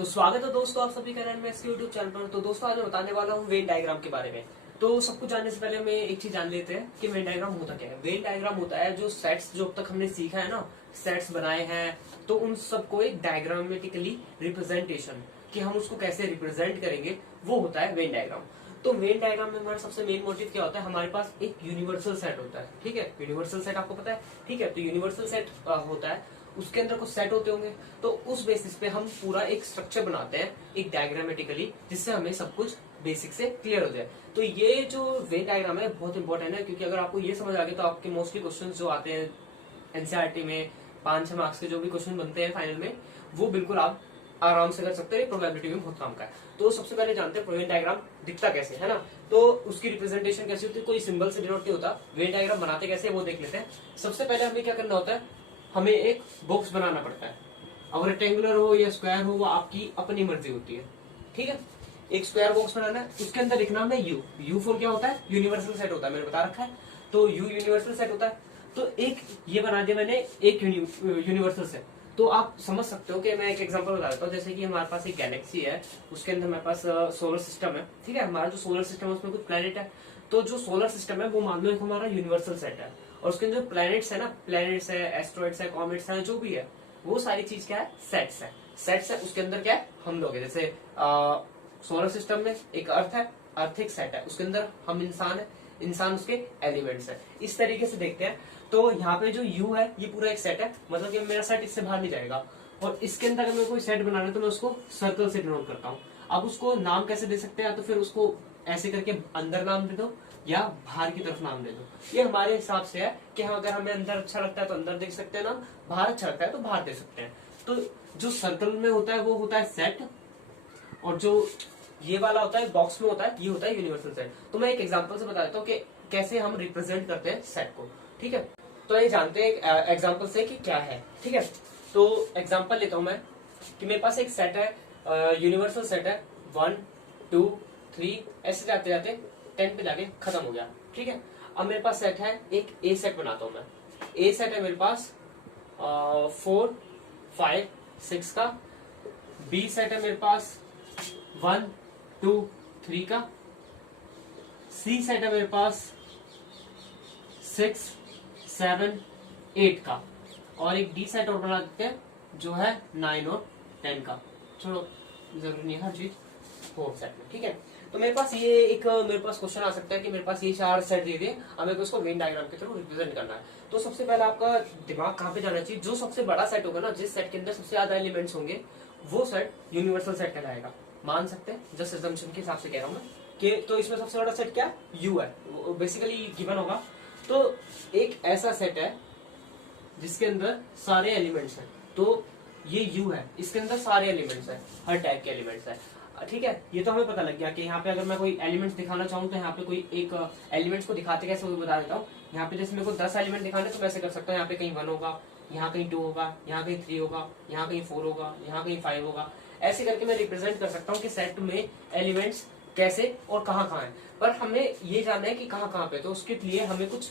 तो स्वागत है दोस्तों आप सभी का एनएमएस के यूट्यूब चैनल पर। तो दोस्तों आज मैं बताने वाला हूँ वेन डायग्राम के बारे में। तो सब कुछ जानने से पहले हमें एक चीज जान लेते हैं कि वेन डायग्राम होता क्या है। वेन डायग्राम होता है जो सेट्स जो अब तक हमने सीखा है ना, सेट्स बनाए हैं, तो उन सबको एक डायग्रामेटिकली रिप्रेजेंटेशन कि हम उसको कैसे रिप्रेजेंट करेंगे, वो होता है वेन डायग्राम। तो वेन डायग्राम में हमारा सबसे मेन मोटिव क्या होता है, हमारे पास एक यूनिवर्सल सेट होता है। ठीक है, यूनिवर्सल सेट आपको पता है। ठीक है, तो यूनिवर्सल सेट होता है, उसके अंदर कुछ सेट होते होंगे, तो उस बेसिस पे हम पूरा एक स्ट्रक्चर बनाते हैं एक डायग्रामेटिकली, जिससे हमें सब कुछ बेसिक से क्लियर हो जाए। तो ये जो वेन डायग्राम है बहुत इंपॉर्टेंट है, क्योंकि अगर आपको ये समझ आ गया तो आपके मोस्टली क्वेश्चंस जो आते हैं एनसीईआरटी में 5-6 मार्क्स के जो भी क्वेश्चन बनते हैं फाइनल में, वो बिल्कुल आप आराम से कर सकते हैं। प्रोबेबिलिटी में बहुत काम का है। तो सबसे पहले जानते हैं वेन डायग्राम दिखता कैसे है ना, तो उसकी रिप्रेजेंटेशन कैसे होती है। कोई सिंबल से डिनोट नहीं होता। वेन डायग्राम बनाते कैसे वो देख लेते हैं। सबसे पहले हमें क्या करना होता है, हमें एक बॉक्स बनाना पड़ता है। अब रेक्टेंगुलर हो या स्क्वायर हो वो आपकी अपनी मर्जी होती है। ठीक है, एक स्क्वायर बॉक्स बनाना है, उसके अंदर लिखना है यू। यू फॉर क्या होता है, यूनिवर्सल सेट होता है, मैंने बता रखा है। तो यू यूनिवर्सल सेट होता है। तो एक ये बना दिया मैंने, एक यूनिवर्सल सेट। तो आप समझ सकते हो कि मैं एक एग्जांपल बता देता हूँ। जैसे कि हमारे पास एक गैलेक्सी है, उसके अंदर हमारे पास सोलर सिस्टम है। ठीक है, हमारा जो सोलर सिस्टम है उसमें कुछ प्लेनेट है। तो जो सोलर सिस्टम है वो मान लो एक हमारा यूनिवर्सल सेट है, और उसके अंदर जो प्लैनेट्स है ना, प्लैनेट्स है, एस्ट्रॉइड्स है, कॉमेट्स है, जो भी है वो सारी चीज क्या है, सेट्स है। सेट्स है, उसके अंदर क्या है, हम लोग है। जैसे सोलर सिस्टम में एक अर्थ है, अर्थ एक सेट है, उसके अंदर हम इंसान है, इंसान उसके एलिमेंट्स है। इस तरीके से देखते हैं। तो यहाँ पे जो यू है ये पूरा एक सेट है, मतलब कि मेरा सेट इससे बाहर नहीं जाएगा। और इसके अंदर अगर मैं कोई सेट बनाना है तो मैं उसको सर्कल से डिनोट करता हूँ। अब उसको नाम कैसे दे सकते हैं, तो फिर उसको ऐसे करके अंदर नाम दे दो या बाहर की तरफ नाम दे दो। ये हमारे हिसाब से है कि हाँ, अगर हमें अंदर अच्छा लगता है तो अंदर दे सकते हैं नाम, बाहर अच्छा लगता है तो बाहर दे सकते हैं। तो जो सर्कल में होता है वो होता है सेट, और जो ये वाला होता है बॉक्स में होता है, ये होता है यूनिवर्सल सेट। तो मैं एक एग्जांपल से बता देता हूँ कि कैसे हम रिप्रेजेंट करते हैं सेट को। ठीक है, तो ये जानते हैं एग्जांपल से कि क्या है। ठीक है, तो एग्जांपल लेता हूं मैं कि मेरे पास एक सेट है, यूनिवर्सल सेट है, 1 2 3 ऐसे जाते जाते 10 पे जाके खत्म हो गया। ठीक है, अब मेरे पास सेट है, एक ए सेट बनाता हूं मैं। ए सेट है मेरे पास 4 5 6 का। बी सेट है मेरे पास 1 2 3 का। सी सेट है मेरे पास 6 7 8 का। और एक डी सेट और बना देते हैं जो है 9 और 10 का। छोड़ो, जरूरी नहीं है हर चीज हो सेट में। ठीक है, तो मेरे पास ये एक मेरे पास क्वेश्चन आ सकता है कि मेरे पास ये 4 सेट दे दिए, हमें को इसको वेन डायग्राम के थ्रू रिप्रेजेंट करना है। तो सबसे पहले आपका दिमाग कहाँ पे जाना चाहिए, जो सबसे बड़ा सेट होगा ना, जिस सेट के अंदर सबसे ज्यादा एलिमेंट्स होंगे, वो सेट यूनिवर्सल सेट कहलाएगा। मान सकते हैं, जस्ट एजम्पशन के हिसाब से कह रहा हूँ मैं कि तो इसमें सबसे बड़ा सेट क्या यू है, बेसिकली गिवन होगा। तो एक ऐसा सेट है जिसके अंदर सारे एलिमेंट्स हैं, तो ये यू है, इसके अंदर सारे एलिमेंट्स हैं, हर टाइप के एलिमेंट्स हैं। ठीक है, ये तो हमें पता लग गया कि यहाँ पे अगर मैं कोई एलिमेंट्स दिखाना चाहूँ तो यहाँ पे कोई एक एलिमेंट्स को दिखाते कैसे वो बता देता हूँ। यहाँ पे जैसे मेरे को 10 एलिमेंट दिखाने तो मैं ऐसे कर सकता हूँ, यहाँ पे कहीं 1 होगा, यहाँ कहीं 2 होगा, यहाँ कहीं 3 होगा, यहाँ कहीं 4 होगा, यहाँ कहीं 5 होगा। ऐसे करके मैं रिप्रेजेंट कर सकता हूँ कि सेट में एलिमेंट्स कैसे और कहाँ कहाँ है। पर हमें ये जानना है कि कहाँ कहाँ पे, तो उसके लिए हमें कुछ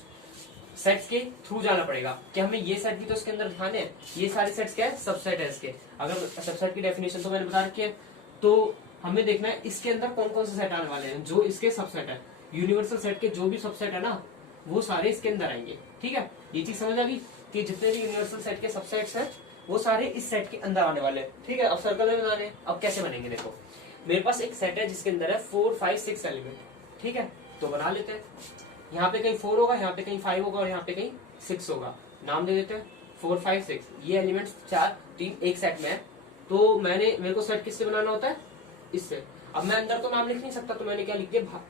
सेट्स के थ्रू जाना पड़ेगा कि हमें ये सेट भी तो इसके अंदर दिखाने हैं। ये सारे सेट्स क्या है, सबसेट है इसके। अगर सबसेट की डेफिनेशन तो मैंने बता रखी है, तो हमें देखना है इसके अंदर कौन कौन से सेट आने वाले हैं, जो इसके सबसेट है। यूनिवर्सल सेट के जो भी सबसेट है ना, वो सारे इसके अंदर आएंगे। ठीक है, ये चीज समझ आ गई कि जितने भी यूनिवर्सल सेट के सबसेट्स हैं वो सारे इस सेट के अंदर आने वाले हैं। ठीक है, अब सर्कल में बनाने, अब कैसे बनेंगे देखो। मेरे पास एक सेट है जिसके अंदर है 4 5 6 एलिमेंट। ठीक है, तो बना लेते हैं। यहाँ पे कहीं 4 होगा, यहाँ पे कहीं 5 होगा और यहाँ पे कहीं 6 होगा। नाम दे देते हैं 4 5 6। ये एलिमेंट्स 4 3 एक सेट में है। तो मेरे को सेट किससे बनाना होता है, इससे। अब मैं अंदर तो नाम लिख नहीं सकता, तो मैंने क्या लिख दिया,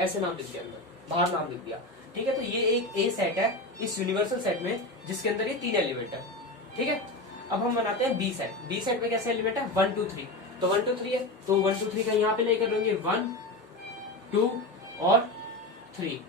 ऐसे नाम लिख दिया, अंदर बाहर नाम लिख दिया। ठीक है, तो ये एक ए सेट है इस यूनिवर्सल सेट में, जिसके अंदर ये 3 एलिमेंट है। ठीक है, अब हम बनाते हैं बी सेट। बी सेट में कैसे एलिमेंट है, 1 2 3। तो 1 2 3 है, तो 1 2 3 का यहाँ पे लेकर लेंगे 1 2 और 3।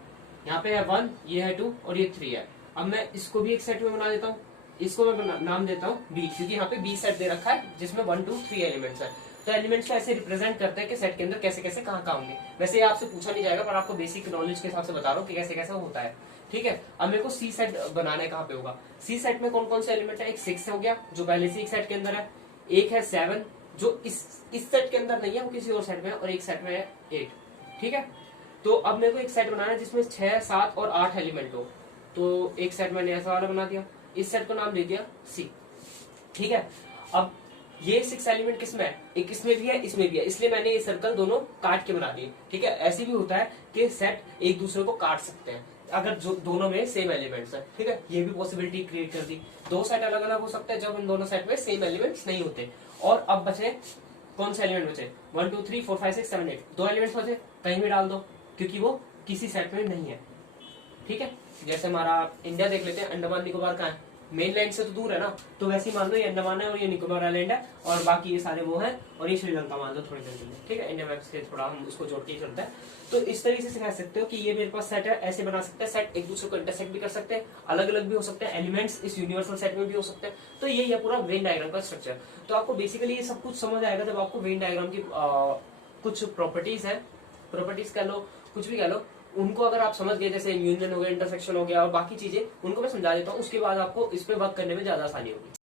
यहाँ पे है 1, ये है 2 और ये 3 है। अब मैं इसको भी एक सेट में बना देता हूँ, इसको मैं नाम देता हूँ बी, क्योंकि यहाँ पे बी सेट दे रखा है जिसमें 1 2 3 एलिमेंट्स है। तो एलिमेंट्स को ऐसे रिप्रेजेंट करते हैं कि सेट के अंदर कैसे कैसे कहाँ कहाँ होंगे। वैसे ये आपसे पूछा नहीं जाएगा, पर आपको बेसिक नॉलेज के हिसाब से बता रहा हूँ कि कैसे कैसे होता है। ठीक है, अब मेरे को सी सेट बनाना है, कहाँ पे होगा। सी सेट में कौन कौन से एलिमेंट है, एक 6 हो गया जो पहले से एक सेट के अंदर है, एक है 7 जो इस सेट के अंदर नहीं है वो किसी और सेट में है, और एक सेट में है 8। ठीक है, तो अब मेरे को एक सेट बनाना है जिसमें 6, 7 और 8 एलिमेंट हो। तो एक सेट मैंने ऐसा वाला बना दिया, इस सेट को नाम दे दिया C। ठीक है, अब ये 6 एलिमेंट किसमें है, एक इसमें भी है इसमें भी है, इसलिए मैंने ये सर्कल दोनों काट के बना दिए। ठीक है, ऐसे भी होता है कि सेट एक दूसरे को काट सकते हैं अगर जो दोनों में सेम एलिमेंट्स है। ठीक है, ये भी पॉसिबिलिटी क्रिएट कर दी। दो सेट अलग अलग हो सकते हैं जब इन दोनों सेट में सेम एलिमेंट्स नहीं होते। और अब बचे कौन से एलिमेंट बचे, 1 2 3 4 5 6 7 8, दो एलिमेंट्स बचे, कहीं भी डाल दो क्योंकि वो किसी सेट में नहीं है। ठीक है, जैसे हमारा इंडिया देख लेते हैं, अंडमान निकोबार कहाँ है, मेन लैंड से तो दूर है ना, तो वैसे ही मान लो ये अंडमान है और ये निकोबार आइलैंड है और बाकी ये सारे वो हैं और ये श्रीलंका मान लो थोड़ी देर के लिए। ठीक है, इंडिया मैप से थोड़ा हम उसको जोड़ के चलते हैं। तो इस तरीके से सिखा सकते हो कि ये मेरे पास सेट है, ऐसे बना सकते हैं सेट, एक दूसरे को इंटरसेक्ट भी कर सकते हैं, अलग अलग भी हो सकते हैं, एलिमेंट्स इस यूनिवर्सल सेट में भी हो सकते हैं। तो यही है पूरा वेन डायग्राम का स्ट्रक्चर। तो आपको बेसिकली ये सब कुछ समझ आएगा जब आपको वेन डायग्राम की कुछ प्रॉपर्टीज है, प्रॉपर्टीज कह लो, कुछ भी कह लो, उनको अगर आप समझ गए, जैसे यूनियन हो गया, इंटरसेक्शन हो गया और बाकी चीजें, उनको मैं समझा देता हूँ, उसके बाद आपको इस पे वर्क करने में ज्यादा आसानी होगी।